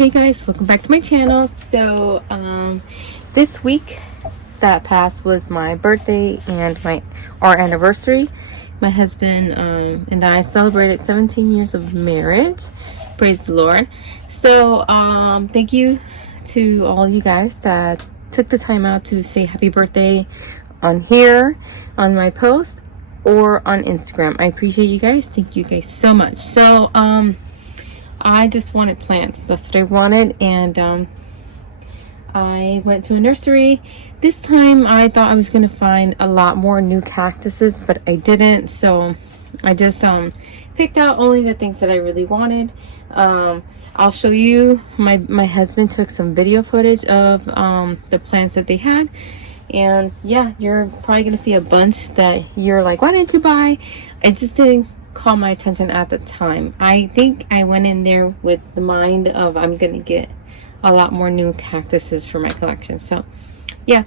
Hey guys, welcome back to my channel. So this week that passed was my birthday and our anniversary. My husband and I celebrated 17 years of marriage. Praise the Lord. So thank you to all you guys that took the time out to say happy birthday on here, on my post, or on Instagram. I appreciate you guys. Thank you guys so much. So I just wanted plants. That's what I wanted, and I went to a nursery. This time I thought I was gonna find a lot more new cactuses, but I didn't. So I just picked out only the things that I really wanted. I'll show you. My husband took some video footage of the plants that they had, and yeah, you're probably gonna see a bunch that you're like, why didn't you buy? I just didn't call my attention at the time. I think I went in there with the mind of I'm gonna get a lot more new cactuses for my collection. So yeah.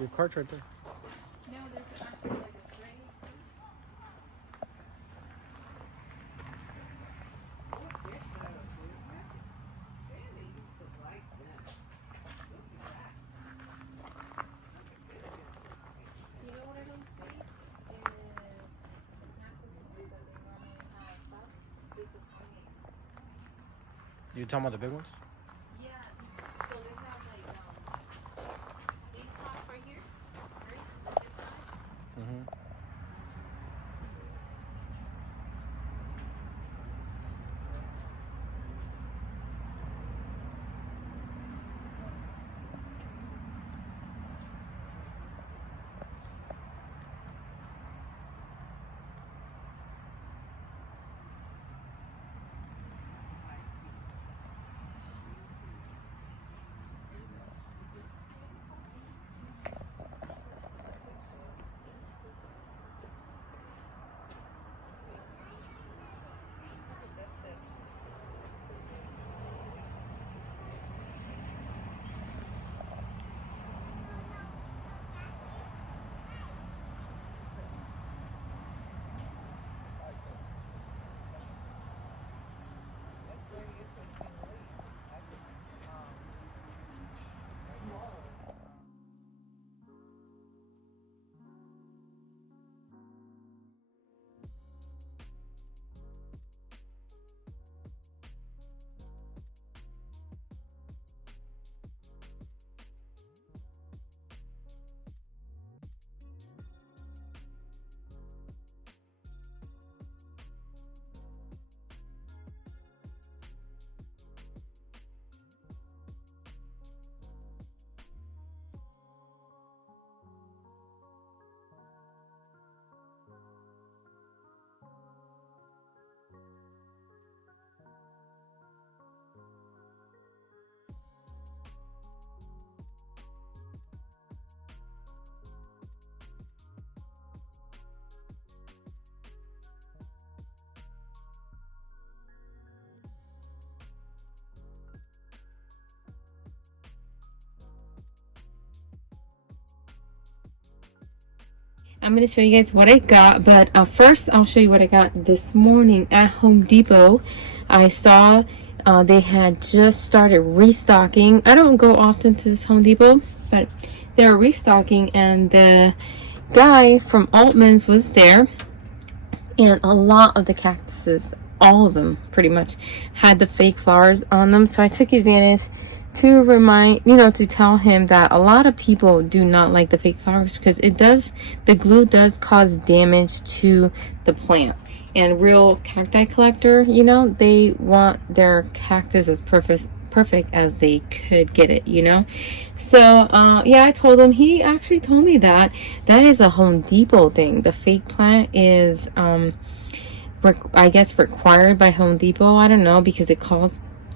Your cart's right there. No, there's actually like a tray. You know what I don't see is the cactuses that they normally have. That's disappointing. You talking about the big ones? Yeah, so they have like these pots right here, right? On this side. Mm-hmm. I'm going to show you guys what I got, but first I'll show you what I got this morning at Home Depot. I saw they had just started restocking. I don't go often to this Home Depot, but they're restocking, and the guy from Altman's was there, and a lot of the cactuses, all of them pretty much, had the fake flowers on them. So I took advantage to remind, to tell him that a lot of people do not like the fake flowers because the glue does cause damage to the plant. And real cacti collector, they want their cactus as perfect as they could get it, So yeah, I told him. He actually told me that is a Home Depot thing. The fake plant is I guess required by Home Depot. I don't know, because it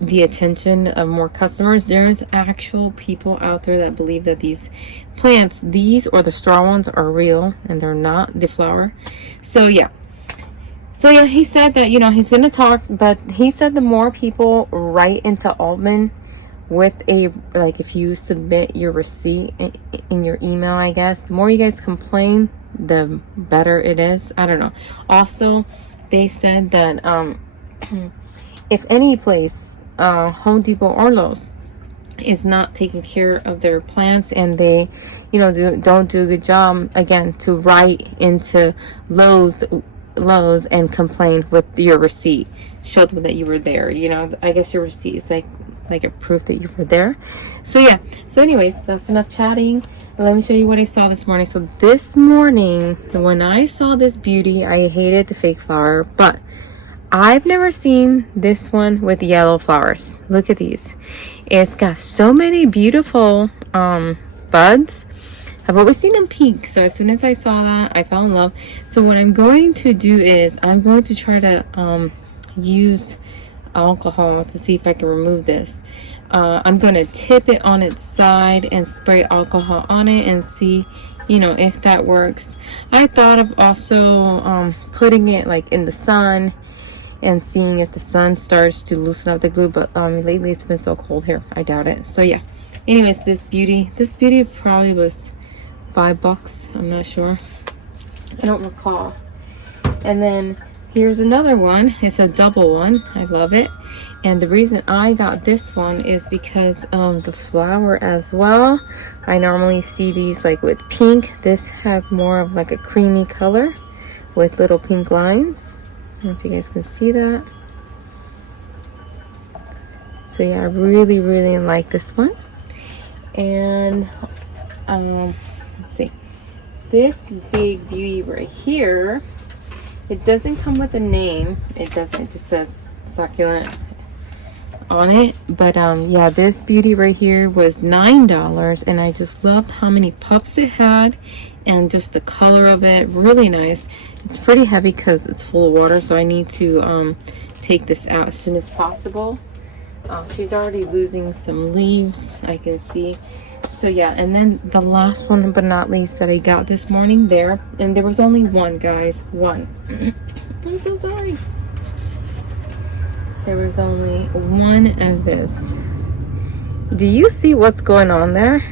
the attention of more customers. There's actual people out there that believe that these plants, these or the straw ones, are real, and they're not the flower. So yeah. So yeah, he said that, you know, he's gonna talk, but he said the more people write into Altman with a, like, if you submit your receipt in your email, I guess, the more you guys complain, the better it is. I don't know. Also, they said that if any place, Home Depot or Lowe's, is not taking care of their plants, and they, you know, don't do a good job, again, to write into Lowe's and complain with your receipt, show them that you were there. You know, I guess your receipt is like a proof that you were there. So yeah, so anyways, that's enough chatting. Let me show you what I saw this morning. So this morning, when I saw this beauty, I hated the fake flower, but I've never seen this one with yellow flowers. Look at these. It's got so many beautiful buds. I've always seen them pink, so as soon as I saw that, I fell in love. So what I'm going to do is I'm going to try to use alcohol to see if I can remove this. I'm going to tip it on its side and spray alcohol on it and see, you know, if that works. I thought of also putting it like in the sun and seeing if the sun starts to loosen up the glue, but lately it's been so cold here, I doubt it. So yeah, anyways, this beauty probably was $5, I'm not sure, I don't recall. And then here's another one. It's a double one. I love it. And the reason I got this one is because of the flower as well. I normally see these like with pink. This has more of like a creamy color with little pink lines. I don't know if you guys can see that. So yeah, I really, really like this one. And let's see. This big beauty right here, it doesn't come with a name. It doesn't. It just says Succulent on it. But yeah, this beauty right here was $9, and I just loved how many pups it had and just the color of it. Really nice. It's pretty heavy because it's full of water, so I need to take this out as soon as possible. She's already losing some leaves, I can see. So yeah, and then the last one but not least that I got this morning there, and there was only one, guys, one. I'm so sorry. There was only one of this. Do you see what's going on there?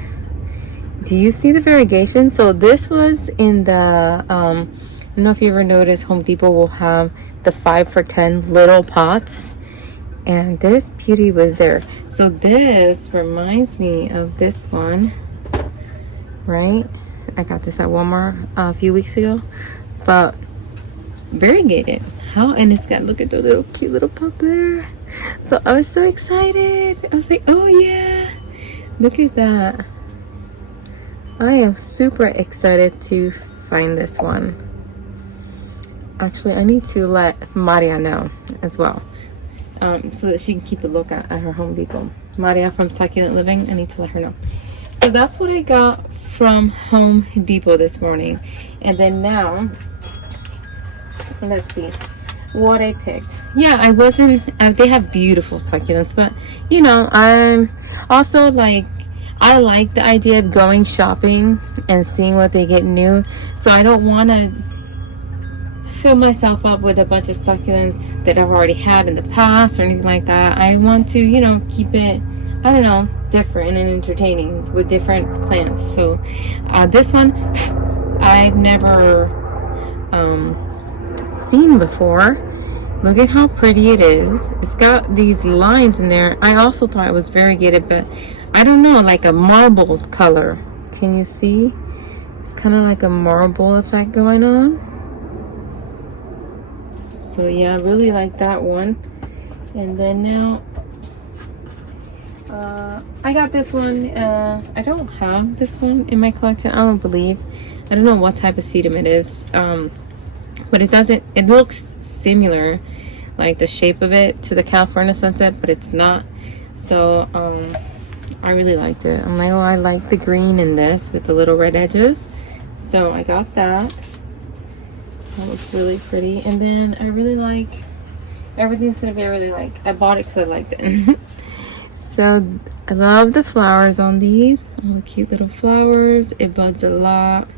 Do you see the variegation? So this was in the I don't know if you ever noticed, Home Depot will have the 5 for $10 little pots, and this beauty was there. So this reminds me of this one, right? I got this at Walmart a few weeks ago, but variegated. How? And it's got, look at the little cute little pup there. So I was so excited. I was like, oh yeah, look at that. I am super excited to find this one. Actually, I need to let Maria know as well, so that she can keep a lookout at her Home Depot. Maria from Succulent Living, I need to let her know. So that's what I got from Home Depot this morning. And then now, let's see what I picked. Yeah, I wasn't, they have beautiful succulents, but you know, I'm also like, I like the idea of going shopping and seeing what they get new. So I don't want to fill myself up with a bunch of succulents that I've already had in the past or anything like that. I want to, you know, keep it, I don't know, different and entertaining with different plants. So this one I've never seen before. Look at how pretty it is. It's got these lines in there. I also thought it was variegated, but I don't know, like a marble color. Can you see? It's kind of like a marble effect going on. So yeah, I really like that one. And then now I got this one. I don't have this one in my collection, I don't believe. I don't know what type of sedum it is, but it looks similar, like the shape of it, to the California Sunset, but it's not. So I really liked it. I'm like, oh, I like the green in this with the little red edges, so I got that. That was really pretty. And then I really like everything's gonna be really like, I bought it because I liked it. So I love the flowers on these, all the cute little flowers. It buds a lot.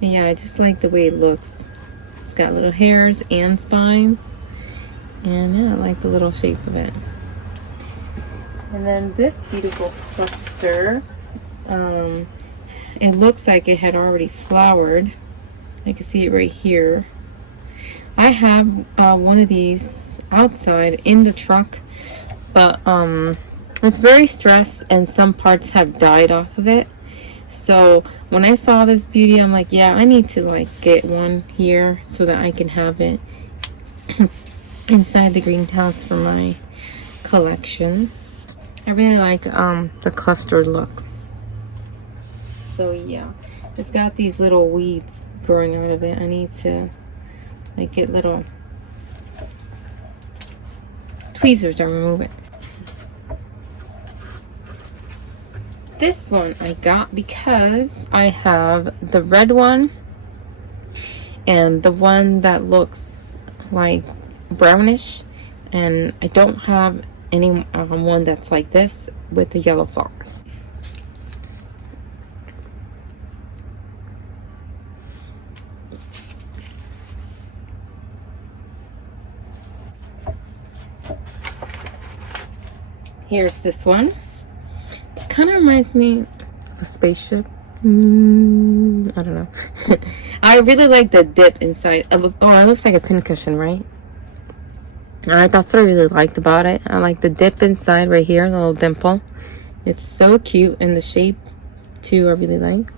And yeah, I just like the way it looks. It's got little hairs and spines. And yeah, I like the little shape of it. And then this beautiful cluster, it looks like it had already flowered. I can see it right here. I have one of these outside in the truck, but it's very stressed and some parts have died off of it. So when I saw this beauty, I'm like, yeah, I need to like get one here so that I can have it inside the greenhouse for my collection. I really like the clustered look. So yeah, it's got these little weeds growing out of it. I need to like get little tweezers and remove it. This one I got because I have the red one and the one that looks like brownish, and I don't have any one that's like this with the yellow flowers. Here's this one. It kind of reminds me of a spaceship. I don't know. I really like the dip inside. Oh, it looks like a pincushion, right? That's what I really liked about it. I like the dip inside right here, the little dimple. It's so cute, and the shape too I really like.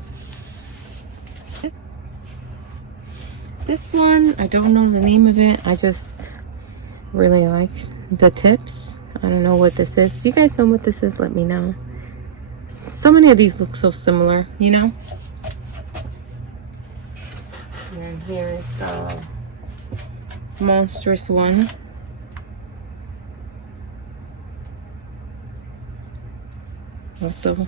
This one, I don't know the name of it. I just really like the tips. I don't know what this is. If you guys know what this is, let me know. So many of these look so similar, you know? And then here is a monstrous one. Also,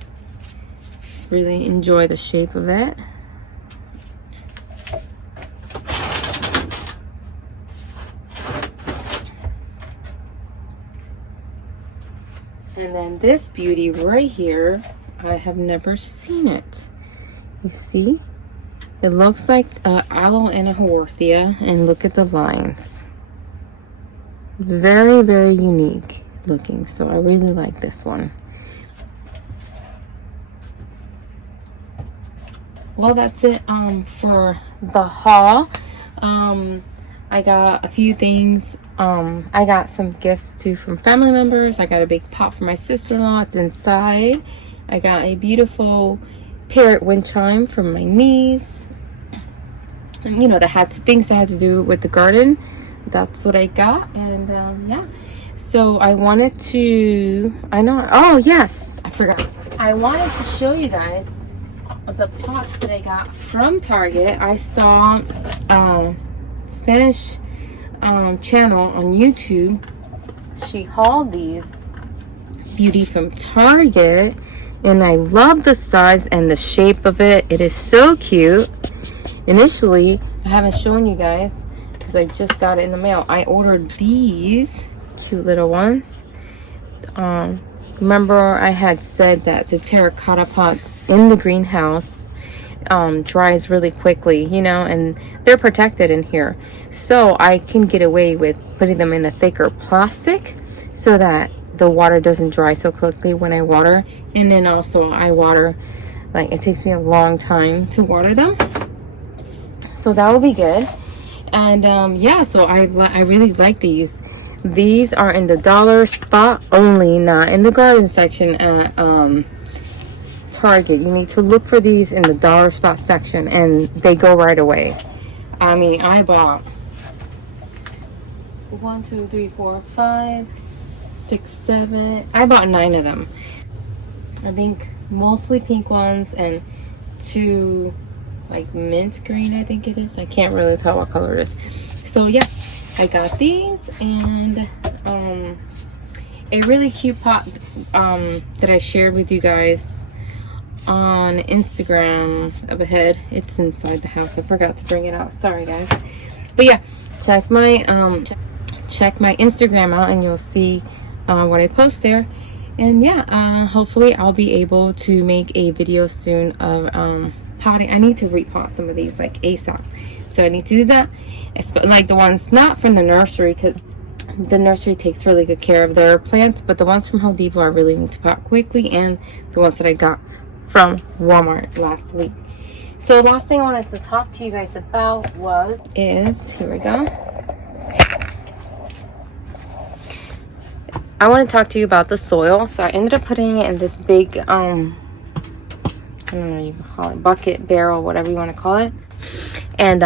just really enjoy the shape of it. And then this beauty right here, I have never seen it. You see? It looks like aloe and a haworthia, and look at the lines. Very, very unique looking, so I really like this one. Well, that's it for the haul. I got a few things. I got some gifts too from family members. I got a big pot for my sister-in-law. It's inside. I got a beautiful parrot wind chime from my niece. And, you know, that had things that had to do with the garden. That's what I got. And yeah. So I wanted to, oh yes, I forgot. I wanted to show you guys the pots that I got from Target. I saw Spanish channel on YouTube. She hauled these beauty from Target, and I love the size and the shape of it. It is so cute. Initially, I haven't shown you guys because I just got it in the mail. I ordered these cute little ones. Remember I had said that the terracotta pot in the greenhouse dries really quickly, you know, and they're protected in here, so I can get away with putting them in a thicker plastic so that the water doesn't dry so quickly when I water. And then also I water, like, it takes me a long time to water them, so that will be good. And yeah, so I really like these. These are in the dollar spot only, not in the garden section at Target. You need to look for these in the dollar spot section, and they go right away. I mean, I bought 1, 2, 3, 4, 5, 6, 7. I bought 9 of them. I think mostly pink ones and 2 like mint green, I think it is. I can't really tell what color it is. So yeah, I got these, and a really cute pot that I shared with you guys on Instagram of a head. It's inside the house. I forgot to bring it out. Sorry guys. But yeah, check check my Instagram out and you'll see what I post there. And yeah, hopefully I'll be able to make a video soon of potting. I need to repot some of these like ASAP, so I need to do that. Like the ones not from the nursery, because the nursery takes really good care of their plants, but the ones from Home Depot I really need to pot quickly, and the ones that I got from Walmart last week. So last thing I wanted to talk to you guys about is here we go. I want to talk to you about the soil. So I ended up putting it in this big I don't know, you can call it bucket, barrel, whatever you want to call it. And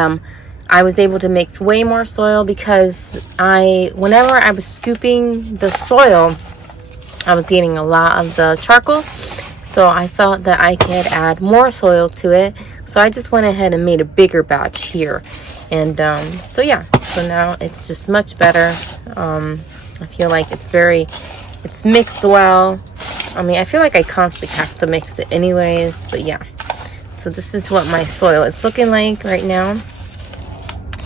I was able to mix way more soil because whenever I was scooping the soil, I was getting a lot of the charcoal. So I felt that I could add more soil to it. So I just went ahead and made a bigger batch here. And so yeah, so now it's just much better. I feel like it's mixed well. I mean, I feel like I constantly have to mix it anyways, but yeah. So this is what my soil is looking like right now.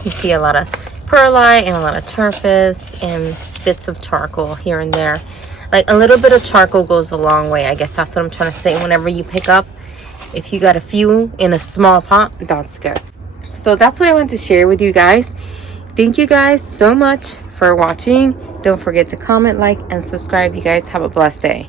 You see a lot of perlite and a lot of turfus and bits of charcoal here and there. Like a little bit of charcoal goes a long way. I guess that's what I'm trying to say. Whenever you pick up, if you got a few in a small pot, that's good. So that's what I want to share with you guys. Thank you guys so much for watching. Don't forget to comment, like, and subscribe. You guys have a blessed day.